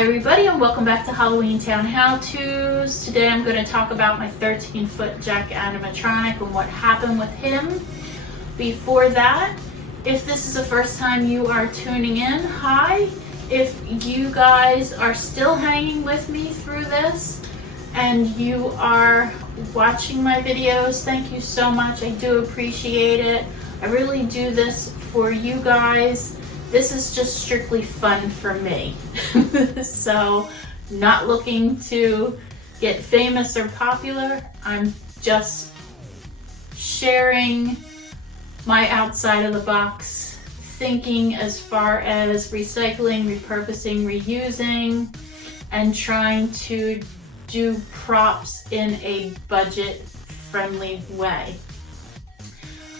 Hi everybody, and welcome back to Halloween Town How-Tos. Today I'm going to talk about my 13-foot Jack Animatronic and what happened with him. Before that, if this is the first time you are tuning in, hi. If you guys are still hanging with me through this and you are watching my videos, thank you so much. I do appreciate it. I really do this for you guys. This is just strictly fun for me. So, not looking to get famous or popular. I'm just sharing my outside of the box thinking as far as recycling, repurposing, reusing, and trying to do props in a budget-friendly way.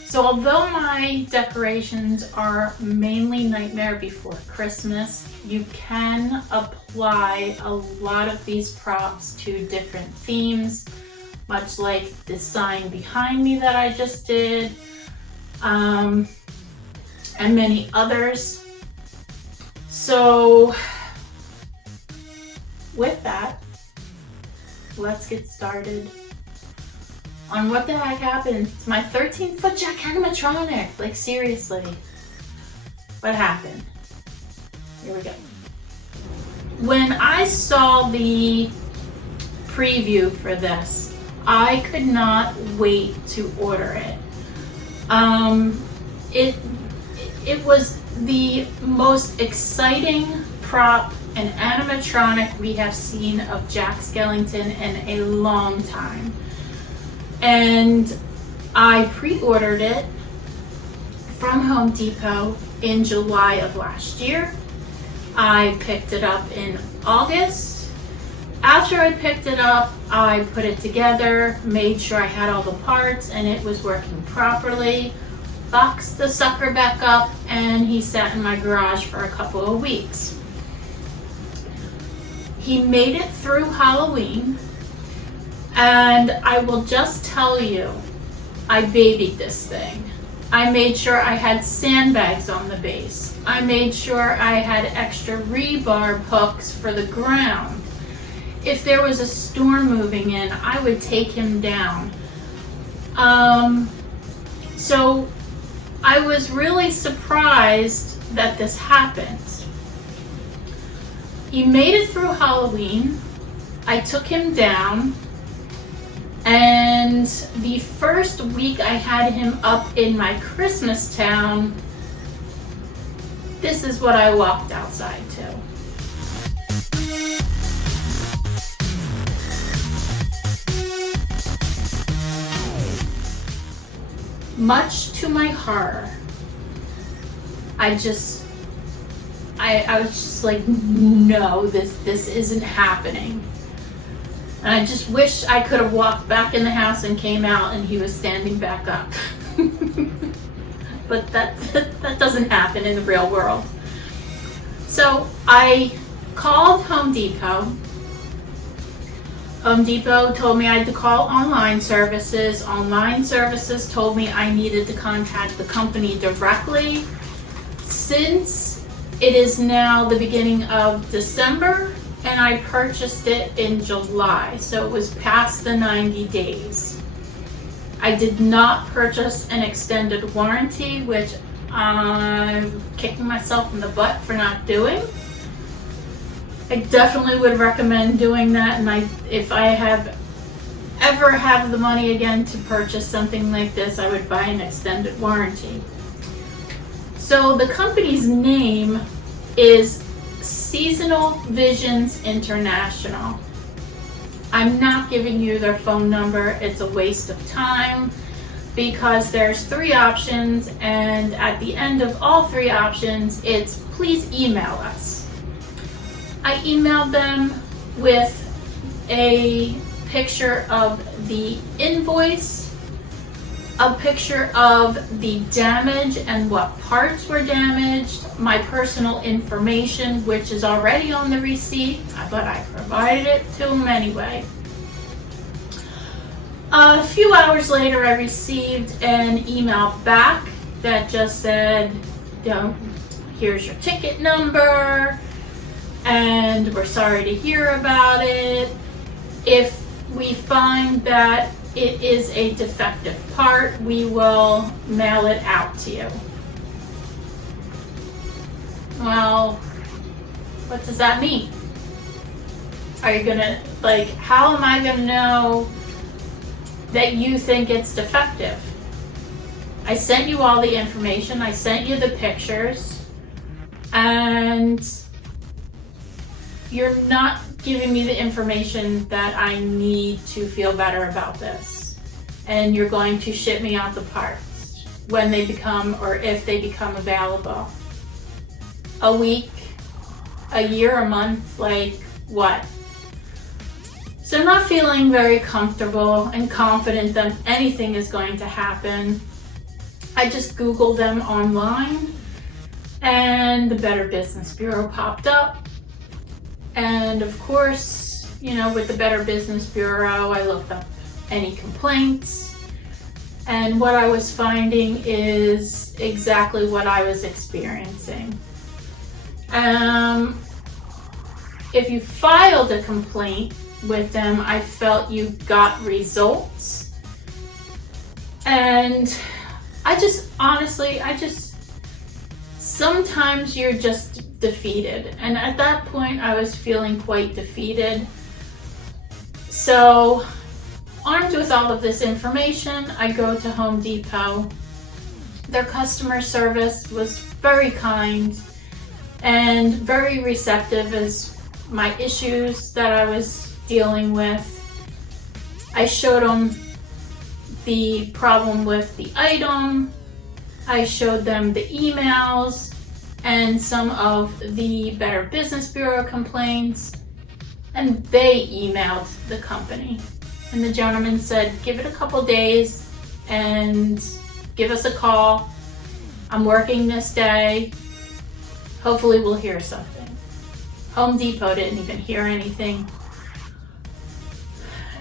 So although my decorations are mainly Nightmare Before Christmas, you can apply a lot of these props to different themes, much like the sign behind me that I just did, and many others. So with that, let's get started on what the heck happened to my 13-foot Jack Animatronic. Like, seriously, what happened? Here we go. When I saw the preview for this, I could not wait to order it. It was the most exciting prop and animatronic we have seen of Jack Skellington in a long time. And I pre-ordered it from Home Depot in July of last year. I picked it up in August. After I picked it up, I put it together, made sure I had all the parts and it was working properly, boxed the sucker back up, and he sat in my garage for a couple of weeks. He made it through Halloween. And I will just tell you, I babied this thing. I made sure I had sandbags on the base. I made sure I had extra rebar hooks for the ground. If there was a storm moving in, I would take him down. So I was really surprised that this happened. He made it through Halloween. I took him down. And the first week I had him up in my Christmas town, this is what I walked outside to. Much to my horror, I was just like, no, this isn't happening. And I just wish I could have walked back in the house and came out and he was standing back up. But that doesn't happen in the real world. So I called Home Depot. Home Depot told me I had to call online services. Online services told me I needed to contact the company directly. Since it is now the beginning of December, and I purchased it in July, so it was past the 90 days. I did not purchase an extended warranty, which I'm kicking myself in the butt for not doing. I definitely would recommend doing that, and if I ever have the money again to purchase something like this, I would buy an extended warranty. So the company's name is Seasonal Visions International. I'm not giving you their phone number. It's a waste of time because there's 3 options, and at the end of all 3 options, it's please email us. I emailed them with a picture of the invoice, a picture of the damage and what parts were damaged, my personal information, which is already on the receipt, but I provided it to them anyway. A few hours later, I received an email back that just said, here's your ticket number. and we're sorry to hear about it. If we find that it is a defective part, we will mail it out to you. Well, what does that mean? Are you gonna, like, how am I gonna know that you think it's defective? I sent you all the information, I sent you the pictures, and you're not giving me the information that I need to feel better about this. And you're going to ship me out the parts when they become, or if they become available. A week, a year, a month, like what? So I'm not feeling very comfortable and confident that anything is going to happen. I just Googled them online and the Better Business Bureau popped up. And of course, you know, with the Better Business Bureau, I looked up any complaints. And what I was finding is exactly what I was experiencing. If you filed a complaint with them, I felt you got results. And honestly, sometimes you're just defeated. And at that point, I was feeling quite defeated. So, armed with all of this information, I go to Home Depot. Their customer service was very kind and very receptive as my issues that I was dealing with. I showed them the problem with the item. I showed them the emails and some of the Better Business Bureau complaints, and they emailed the company. And the gentleman said, give it a couple days and give us a call. I'm working this day. Hopefully we'll hear something. Home Depot didn't even hear anything.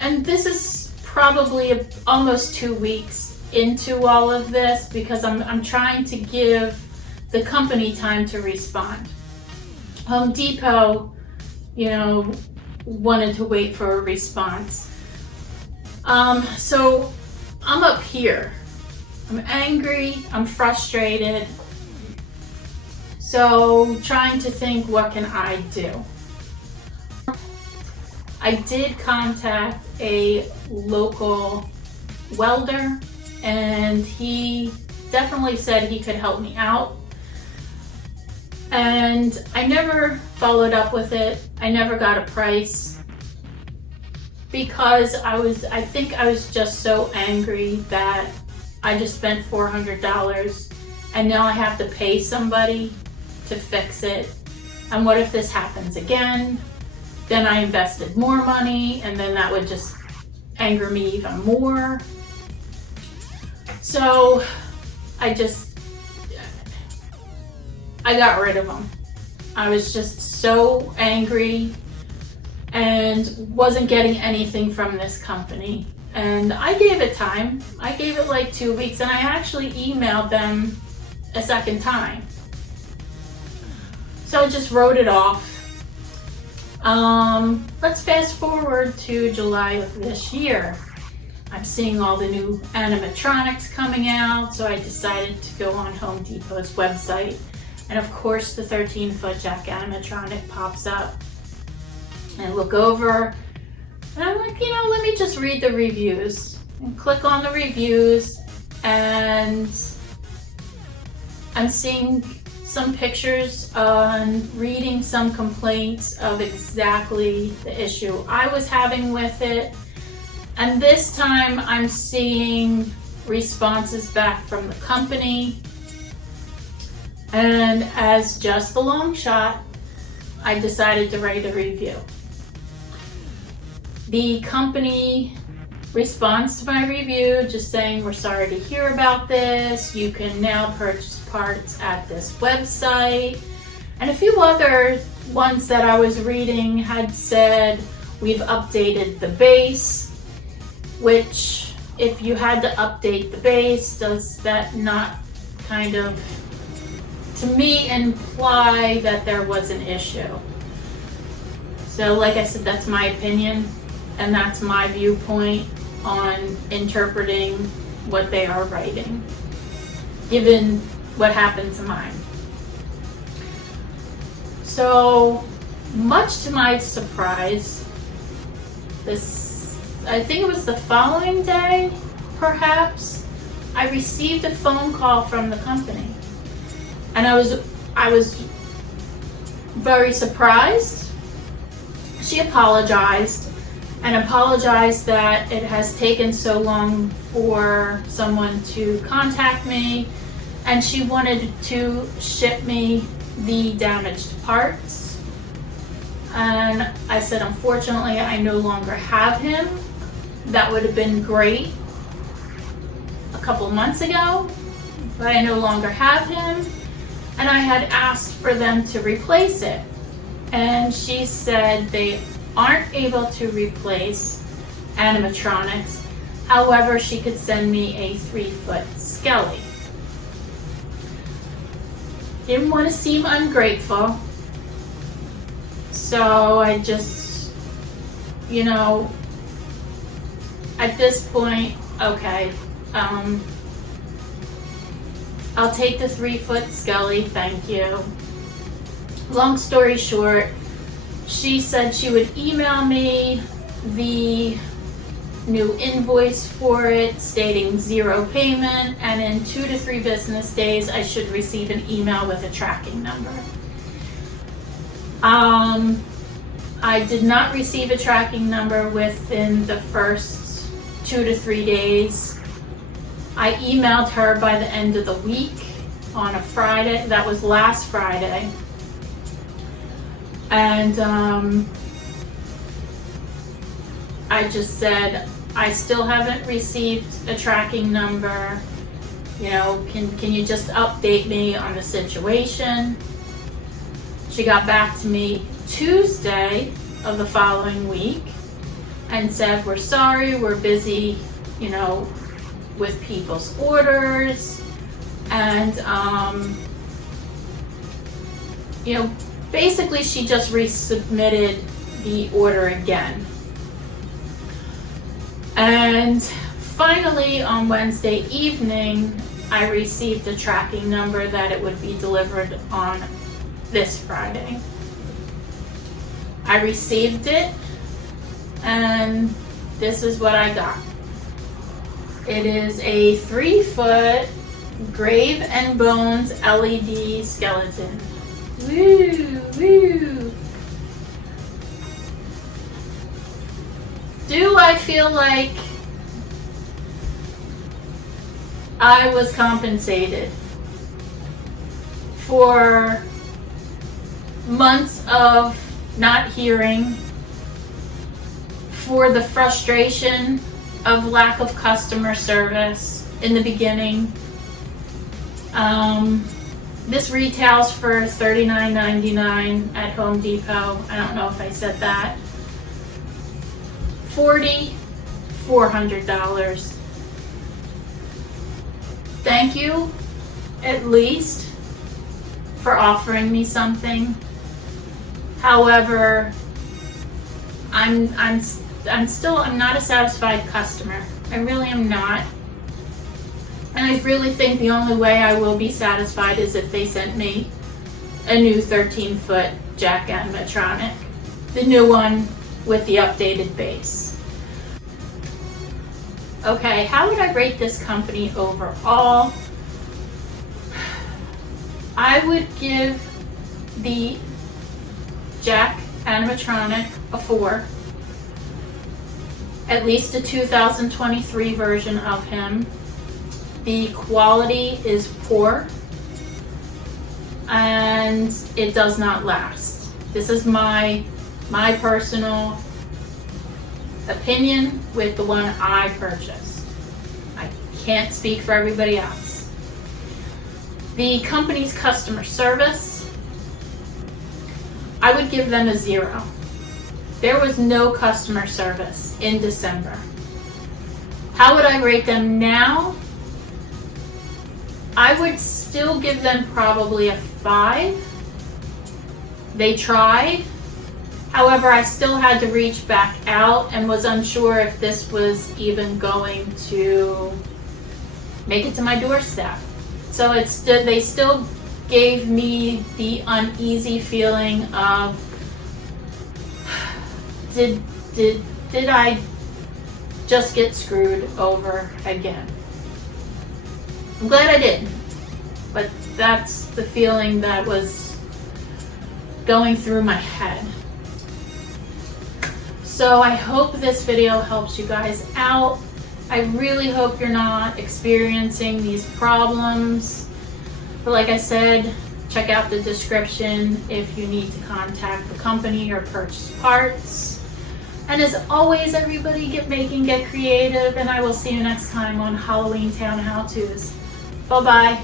And this is probably almost 2 weeks into all of this because I'm trying to give the company time to respond. Home Depot, you know, wanted to wait for a response. So I'm up here. I'm angry, I'm frustrated. So trying to think, what can I do? I did contact a local welder and he definitely said he could help me out. And I never followed up with it. I never got a price because I think I was just so angry that I just spent $400 and now I have to pay somebody to fix it. And what if this happens again? Then I invested more money and then that would just anger me even more. So I got rid of them. I was just so angry and wasn't getting anything from this company. And I gave it time. I gave it like 2 weeks and I actually emailed them a second time. So I just wrote it off. Let's fast forward to July of this year. I'm seeing all the new animatronics coming out, so I decided to go on Home Depot's website. And of course the 13-foot Jack animatronic pops up. And I look over and I'm like, you know, let me just read the reviews. And click on the reviews and I'm seeing some pictures and reading some complaints of exactly the issue I was having with it. And this time I'm seeing responses back from the company. And as just a long shot, I decided to write a review. The company responds to my review just saying, we're sorry to hear about this. You can now purchase parts at this website. And a few other ones that I was reading had said, we've updated the base, which if you had to update the base, does that not kind of, to me, imply that there was an issue? So like I said, that's my opinion, and that's my viewpoint on interpreting what they are writing, given what happened to mine. So, much to my surprise, I think it was the following day, perhaps, I received a phone call from the company. And I was very surprised. She apologized that it has taken so long for someone to contact me, and she wanted to ship me the damaged parts. And I said, unfortunately, I no longer have him. That would have been great a couple months ago, but I no longer have him. And I had asked for them to replace it. And she said they aren't able to replace animatronics. However, she could send me a 3-foot skelly. Didn't want to seem ungrateful. So I just, at this point, okay, I'll take the 3-foot skelly, thank you. Long story short, she said she would email me the new invoice for it stating 0 payment, and in 2 to 3 business days I should receive an email with a tracking number. I did not receive a tracking number within the first 2 to 3 days. I emailed her by the end of the week on a Friday. That was last Friday. And I just said, I still haven't received a tracking number. Can you just update me on the situation? She got back to me Tuesday of the following week and said, we're sorry, we're busy, with people's orders. And, basically she just resubmitted the order again. And finally on Wednesday evening, I received a tracking number that it would be delivered on this Friday. I received it, and this is what I got. It is a 3-foot Grave and Bones LED skeleton. Woo, woo. Do I feel like I was compensated for months of not hearing, for the frustration of lack of customer service in the beginning? This retails for $39.99 at Home Depot. I don't know if I said that. $400. Thank you, at least, for offering me something. However, I'm not a satisfied customer. I really am not. And I really think the only way I will be satisfied is if they sent me a new 13-foot Jack Animatronic, the new one with the updated base. Okay, how would I rate this company overall? I would give the Jack Animatronic a 4. At least a 2023 version of him. The quality is poor, and it does not last. This is my personal opinion with the one I purchased. I can't speak for everybody else. The company's customer service, I would give them a 0. There was no customer service in December. How would I rate them now? I would still give them probably a 5. They tried. However, I still had to reach back out and was unsure if this was even going to make it to my doorstep. So they still gave me the uneasy feeling of, did I just get screwed over again? I'm glad I didn't, but that's the feeling that was going through my head. So I hope this video helps you guys out. I really hope you're not experiencing these problems. But like I said, check out the description if you need to contact the company or purchase parts. And as always, everybody get creative, and I will see you next time on Halloween Town How To's. Bye-bye.